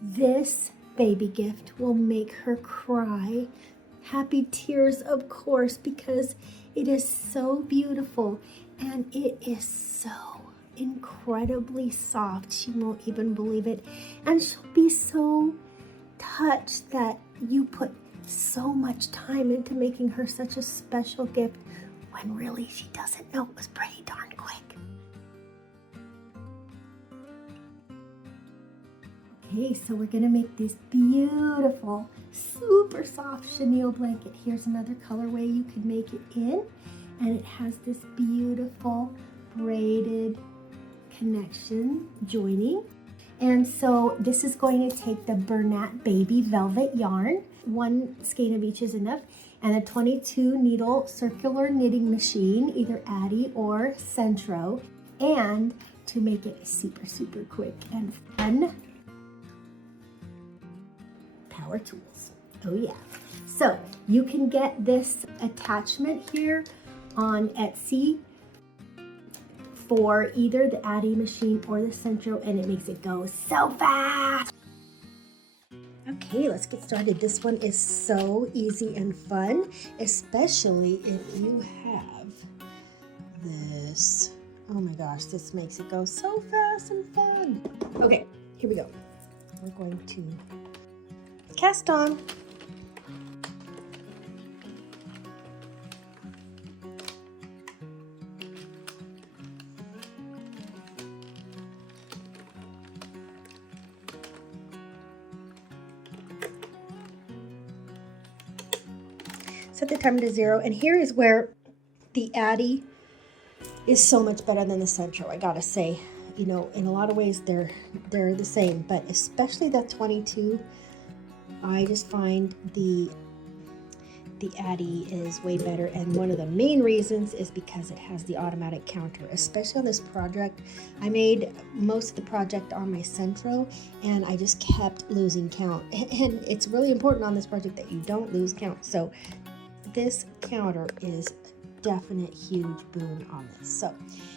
This baby gift will make her cry. Happy tears, of course, because it is so beautiful and it is so incredibly soft. She won't even believe it. And she'll be so touched that you put so much time into making her such a special gift when really she doesn't know it was pretty darn quick. Okay, so we're gonna make this beautiful, super soft chenille blanket. Here's another colorway you could make it in, and it has this beautiful braided connection joining. And so this is going to take the Bernat Baby Velvet yarn. 1 skein of each is enough, and a 22 needle circular knitting machine, either ADDI or Centro, and to make it super, super quick and fun, power tools. Oh yeah. So you can get this attachment here on Etsy for either the ADDI machine or the Centro, and it makes it go so fast. Okay, let's get started. This one is so easy and fun, especially if you have this. Oh my gosh, this makes it go so fast and fun. Okay, here we go. We're going to cast on. Set the timer to 0, and here is where the ADDI is so much better than the Centro, I gotta say. You know, in a lot of ways they're the same, but especially that 22, I just find the ADDI is way better, and one of the main reasons is because it has the automatic counter. Especially on this project, I made most of the project on my Centro, and I just kept losing count. And it's really important on this project that you don't lose count. So this counter is definite huge boon on this. So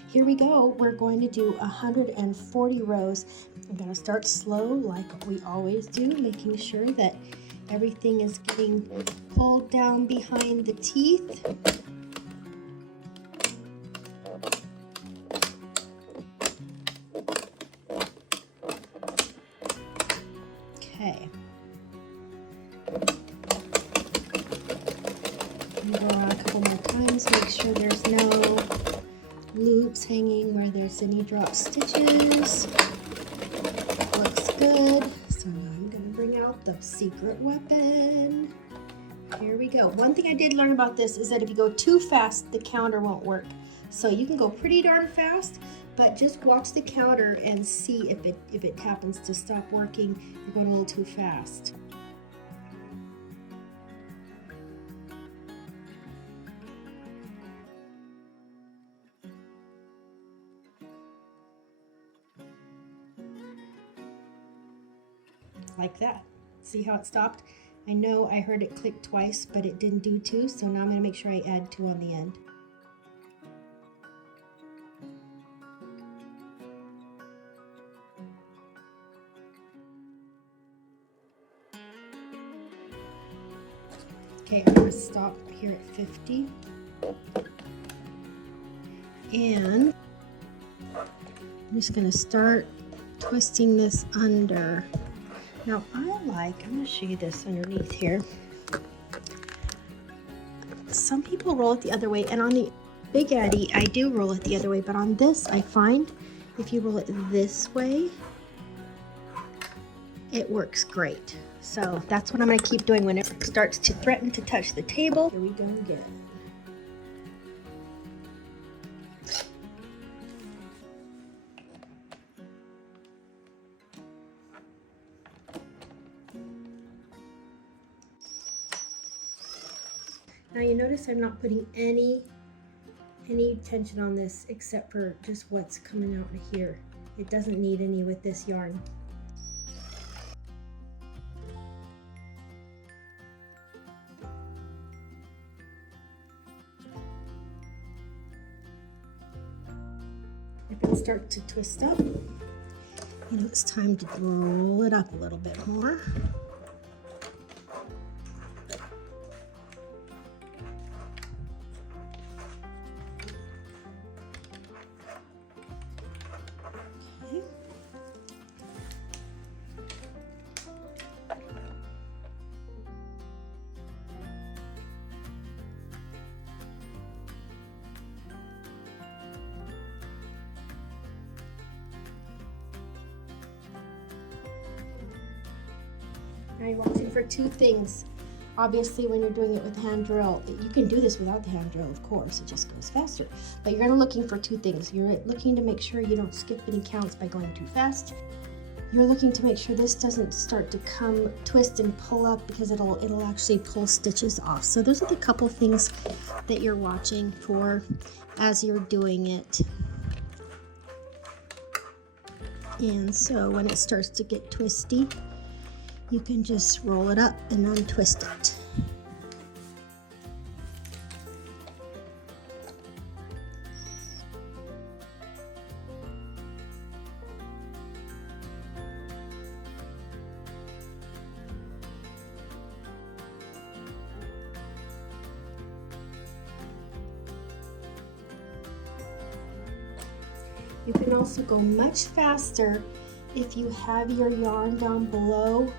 here we go. We're going to do 140 rows. I'm going to start slow like we always do, making sure that everything is getting pulled down behind the teeth. Okay. Go around a couple more times, make sure there's no loops hanging where there's any drop stitches. Looks good. So now I'm going to bring out the secret weapon. Here we go. One thing I did learn about this is that if you go too fast, the counter won't work. So you can go pretty darn fast, but just watch the counter and see if it happens to stop working. You're going a little too fast. Like that. See how it stopped? I know I heard it click twice, but it didn't do 2, so now I'm going to make sure I add 2 on the end. Okay, I'm going to stop here at 50. And I'm just going to start twisting this under. Now I'm going to show you this underneath here. Some people roll it the other way, and on the big ADDI, I do roll it the other way, but on this, I find if you roll it this way, it works great. So that's what I'm going to keep doing when it starts to threaten to touch the table. Here we go again. Now you notice I'm not putting any tension on this except for just what's coming out of here. It doesn't need any with this yarn. If it starts to twist up, You know, it's time to roll it up a little bit more. Okay. Now you're watching for two things. Obviously, when you're doing it with the hand drill, you can do this without the hand drill, of course, it just goes faster. But you're looking for two things. You're looking to make sure you don't skip any counts by going too fast. You're looking to make sure this doesn't start to come twist and pull up, because it'll actually pull stitches off. So those are the couple things that you're watching for as you're doing it. And so when it starts to get twisty, you can just roll it up and untwist it. You can also go much faster if you have your yarn down below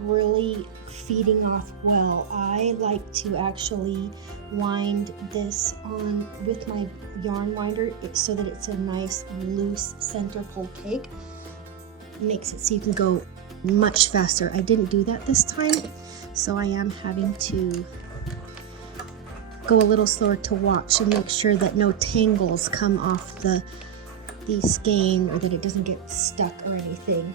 really feeding off well. I like to actually wind this on with my yarn winder so that it's a nice loose center pull cake. It makes it so you can go much faster. I didn't do that this time, so I am having to go a little slower to watch and make sure that no tangles come off the skein, or that it doesn't get stuck or anything.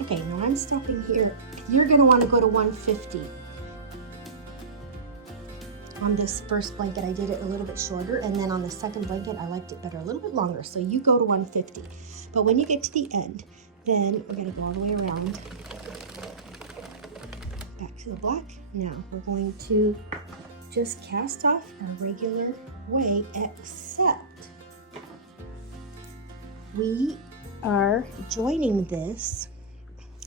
Okay, now I'm stopping here. You're going to want to go to 150. On this first blanket, I did it a little bit shorter, and then on the second blanket, I liked it better, a little bit longer. So you go to 150. But when you get to the end, then we're going to go all the way around back to the black. Now we're going to just cast off our regular way, except we are joining this,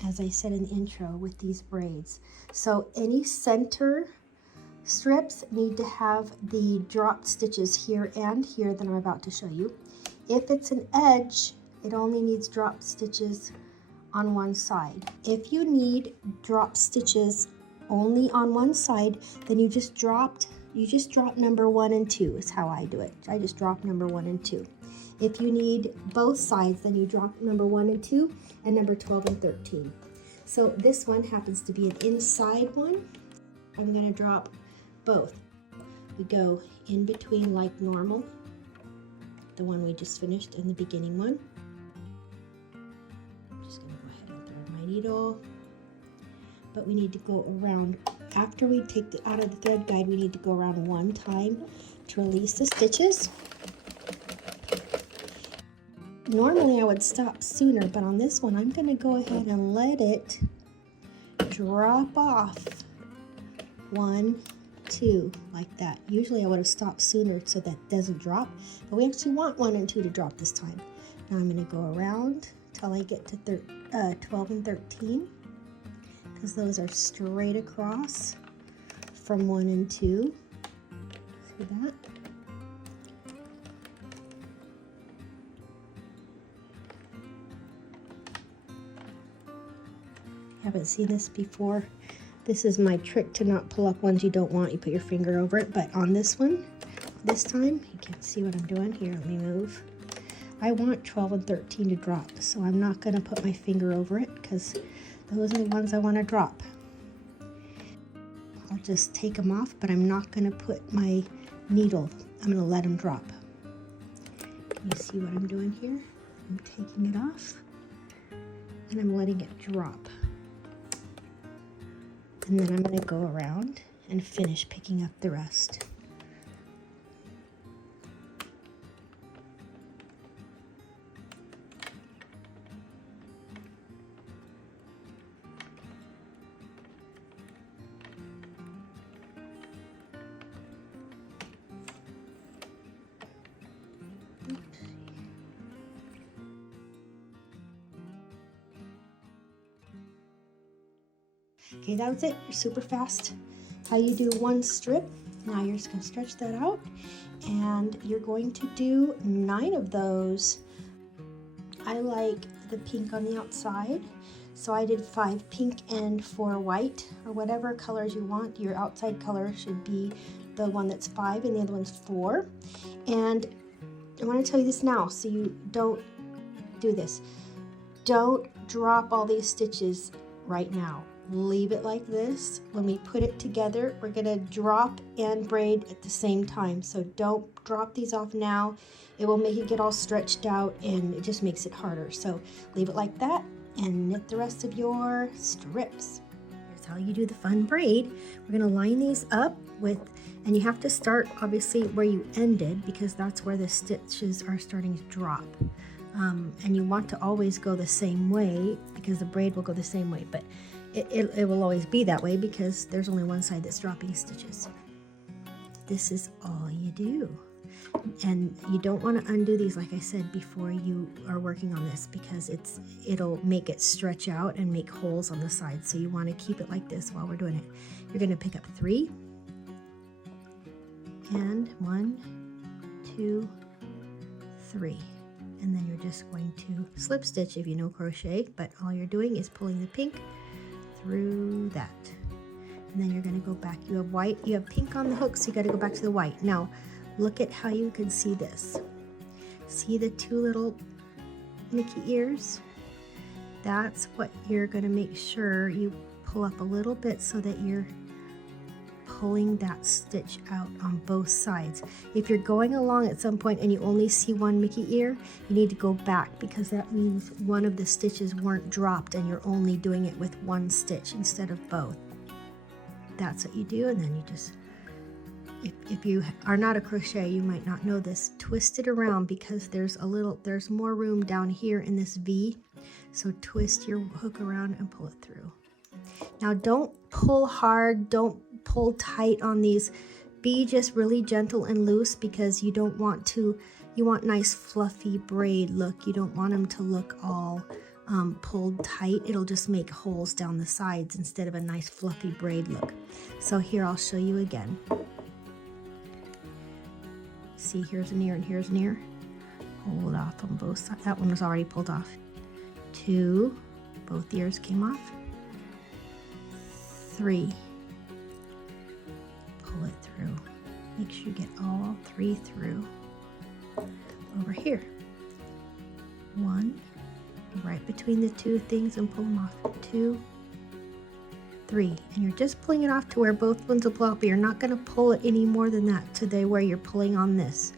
as I said in the intro, with these braids. So any center strips need to have the dropped stitches here and here that I'm about to show you. If it's an edge, it only needs drop stitches on one side. If you need drop stitches only on one side, then you just drop number 1 and 2 is how I do it. I just drop number 1 and 2. If you need both sides, then you drop number 1 and 2 and number 12 and 13. So this one happens to be an inside one. I'm going to drop both. We go in between like normal, the one we just finished in the beginning one. Needle, but we need to go around. After we take it out of the thread guide, we need to go around one time to release the stitches. Normally I would stop sooner, but on this one I'm going to go ahead and let it drop off 1, 2 like that. Usually I would have stopped sooner so that doesn't drop, but we actually want 1 and 2 to drop this time. Now I'm going to go around till I get to 12 and 13, because those are straight across from 1 and 2. See that? Haven't seen this before. This is my trick to not pull up ones you don't want. You put your finger over it, but on this one, this time, you can't see what I'm doing. Here, let me move. I want 12 and 13 to drop, so I'm not going to put my finger over it, because those are the ones I want to drop. I'll just take them off, but I'm not going to put my needle. I'm going to let them drop. Can you see what I'm doing here? I'm taking it off, and I'm letting it drop. And then I'm going to go around and finish picking up the rest. Okay, that was it. You're super fast. How you do one strip. Now you're just going to stretch that out, and you're going to do 9 of those. I like the pink on the outside, so I did 5 pink and 4 white, or whatever colors you want. Your outside color should be the one that's 5 and the other one's 4. And I want to tell you this now so you don't do this. Don't drop all these stitches right now. Leave it like this. When we put it together, we're going to drop and braid at the same time. So don't drop these off now. It will make it get all stretched out and it just makes it harder. So leave it like that and knit the rest of your strips. Here's how you do the fun braid. We're going to line these up with, and you have to start obviously where you ended because that's where the stitches are starting to drop. And you want to always go the same way because the braid will go the same way, but it will always be that way because there's only one side that's dropping stitches. This is all you do. And you don't want to undo these, like I said, before you are working on this because it'll make it stretch out and make holes on the sides. So you want to keep it like this while we're doing it. You're going to pick up 3 and 1, 2, 3. And then you're just going to slip stitch if you know crochet, but all you're doing is pulling the pink through that. And then you're going to go back. You have white, you have pink on the hook, so you got to go back to the white. Now, look at how you can see this. See the 2 little Mickey ears? That's what you're going to make sure you pull up a little bit so that you're pulling that stitch out on both sides. If you're going along at some point and you only see one Mickey ear, you need to go back because that means one of the stitches weren't dropped and you're only doing it with one stitch instead of both. That's what you do, and then you just, if you are not a crochet, you might not know this, twist it around because there's more room down here in this V, so twist your hook around and pull it through. Now don't pull hard, don't pull tight on these. Be just really gentle and loose because you don't want to, you want nice fluffy braid look. You don't want them to look all pulled tight. It'll just make holes down the sides instead of a nice fluffy braid look. So here I'll show you again. See, here's an ear and here's an ear. Pull it off on both sides. That one was already pulled off. 2, both ears came off. 3, pull it through. Make sure you get all 3 through. Over here. 1, right between the 2 things and pull them off. 2, 3, and you're just pulling it off to where both ones will pull out, but you're not going to pull it any more than that to where you're pulling on this.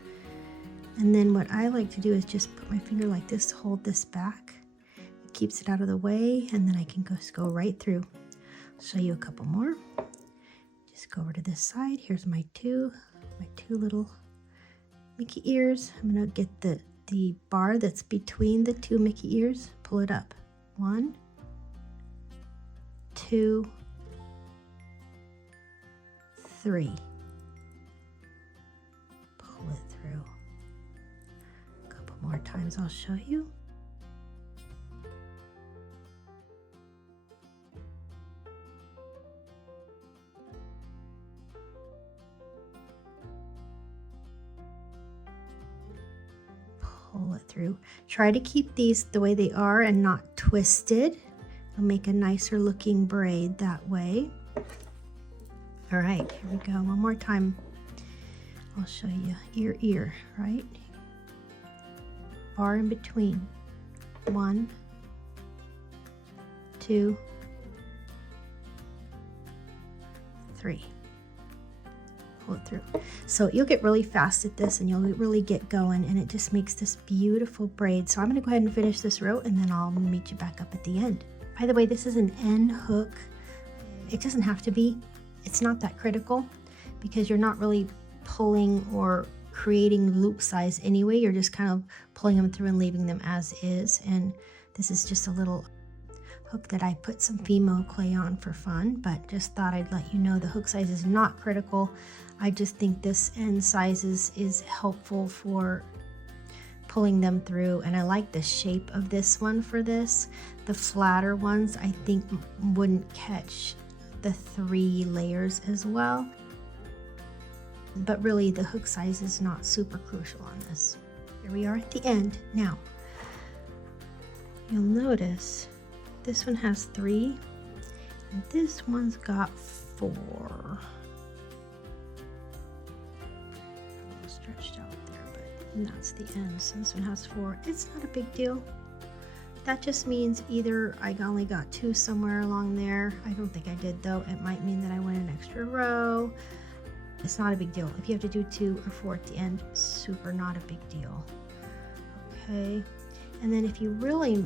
And then what I like to do is just put my finger like this to hold this back. It keeps it out of the way, and then I can just go right through. I'll show you a couple more. Just go over to this side. Here's my two little Mickey ears. I'm going to get the bar that's between the 2 Mickey ears, pull it up. 1, 2, 3. Pull it through. A couple more times I'll show you. Pull it through. Try to keep these the way they are and not twisted. It'll make a nicer looking braid that way. All right, here we go. One more time. I'll show you ear, right? Bar in between. 1, 2, 3. Pull it through. So you'll get really fast at this and you'll really get going, and it just makes this beautiful braid. So I'm going to go ahead and finish this row and then I'll meet you back up at the end. By the way, this is an end hook. It doesn't have to be. It's not that critical because you're not really pulling or creating loop size anyway. You're just kind of pulling them through and leaving them as is. And this is just a little hook that I put some Fimo clay on for fun, but just thought I'd let you know the hook size is not critical. I just think this end size is helpful for pulling them through, and I like the shape of this one for this. The flatter ones I think wouldn't catch the 3 layers as well. But really the hook size is not super crucial on this. Here we are at the end. Now, you'll notice this one has 3 and this one's got 4. Stretched out there, but that's the end. So this one has 4. It's not a big deal. That just means either I only got 2 somewhere along there. I don't think I did though. It might mean that I went an extra row. It's not a big deal. If you have to do 2 or 4 at the end, super not a big deal. Okay, and then if you really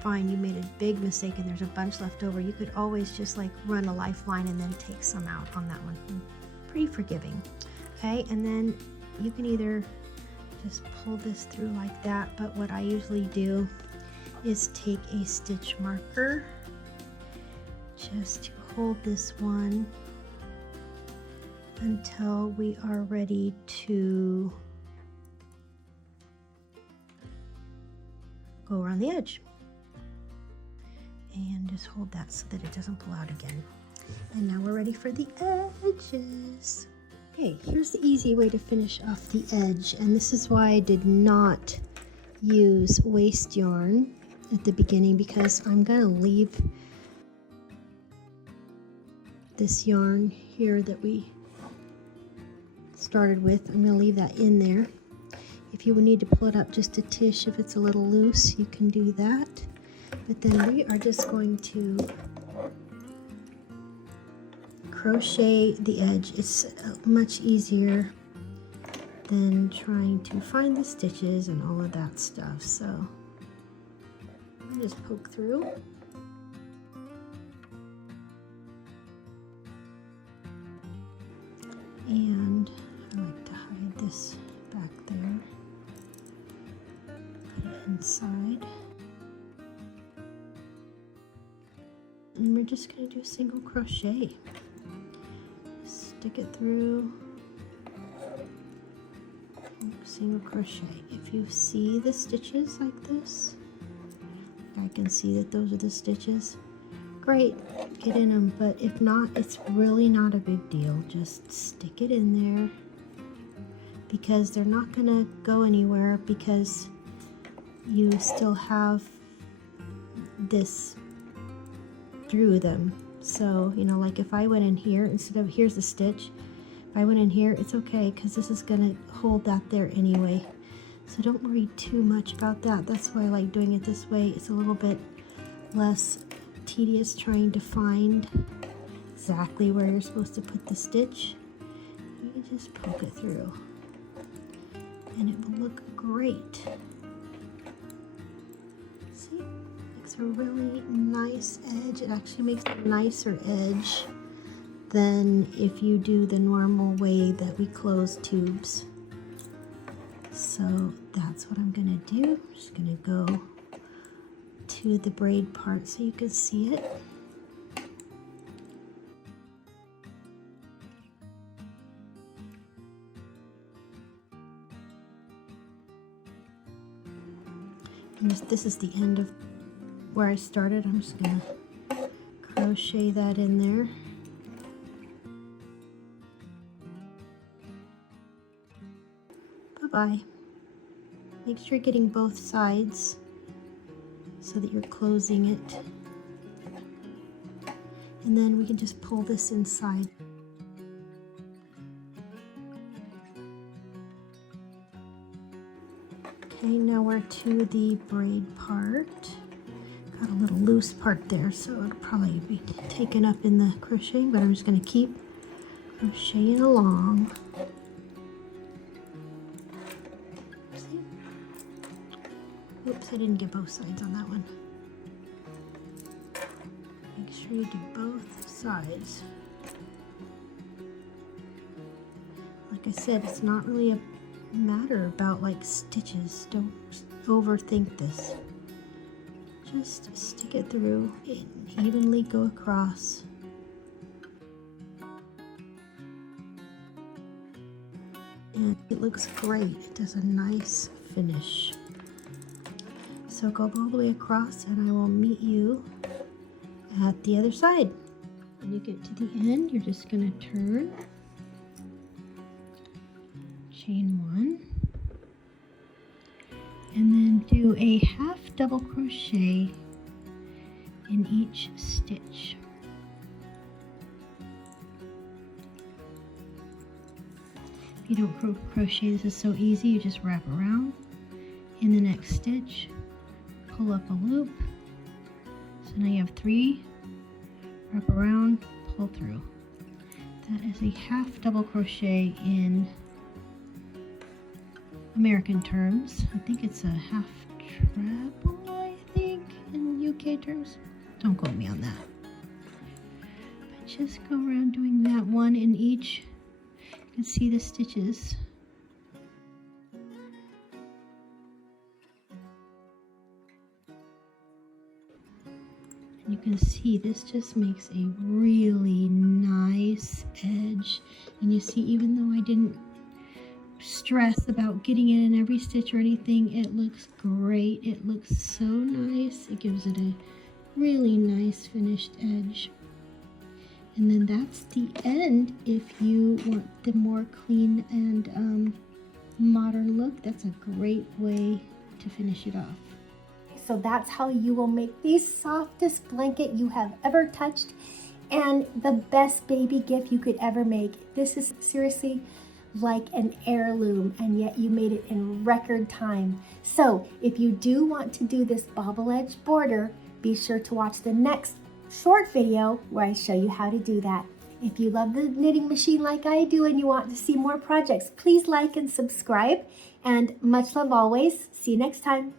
find you made a big mistake and there's a bunch left over, you could always just like run a lifeline and then take some out on that one. Pretty forgiving. Okay, and then you can either just pull this through like that, but what I usually do is take a stitch marker just to hold this one until we are ready to go around the edge, and just hold that so that it doesn't pull out again. And now we're ready for the edges. Okay, here's the easy way to finish off the edge, and this is why I did not use waste yarn at the beginning, because I'm gonna leave this yarn here that we started with. I'm going to leave that in there. If you would need to pull it up just a tish, if it's a little loose, you can do that. But then we are just going to crochet the edge. It's much easier than trying to find the stitches and all of that stuff. So I'll just poke through. And I like to hide this back there, put it inside, and we're just going to do single crochet. Stick it through, single crochet. If you see the stitches like this, I can see that those are the stitches. Great, get in them, but if not, it's really not a big deal. Just stick it in there, because they're not gonna go anywhere, because you still have this through them. So, you know, like if I went in here, instead of here's the stitch, if I went in here, it's okay, because this is gonna hold that there anyway. So don't worry too much about that. That's why I like doing it this way. It's a little bit less tedious trying to find exactly where you're supposed to put the stitch. You just poke it through and it will look great. See, makes a really nice edge. It actually makes a nicer edge than if you do the normal way that we close tubes. So that's what I'm gonna do. I'm just gonna go to the braid part so you can see it. And this is the end of where I started. I'm just gonna crochet that in there. Bye-bye. Make sure you're getting both sides so that you're closing it. And then we can just pull this inside. Okay, now we're to the braid part. Got a little loose part there, so it'll probably be taken up in the crocheting, but I'm just going to keep crocheting along. See? Oops, I didn't get both sides on that one. Make sure you do both sides. Like I said, it's not really a matter about like stitches. Don't overthink this. Just stick it through and evenly go across. And it looks great. It does a nice finish. So go all the way across and I will meet you at the other side. When you get to the end, you're just going to turn, chain 1, and then do a half double crochet in each stitch. If you don't crochet, this is so easy. You just wrap around in the next stitch, pull up a loop. So now you have 3, wrap around, pull through. That is a half double crochet in American terms. I think it's a half treble, I think, in UK terms. Don't quote me on that. But just go around doing that one in each. You can see the stitches. And you can see this just makes a really nice edge. And you see, even though I didn't stress about getting it in every stitch or anything, it looks great. It looks so nice. It gives it a really nice finished edge. And then that's the end. If you want the more clean and modern look, that's a great way to finish it off. So that's how you will make the softest blanket you have ever touched, and the best baby gift you could ever make. This is seriously like an heirloom, and yet you made it in record time. So if you do want to do this bobble edge border, be sure to watch the next short video where I show you how to do that. If you love the knitting machine like I do and you want to see more projects, please like and subscribe, and much love always. See you next time.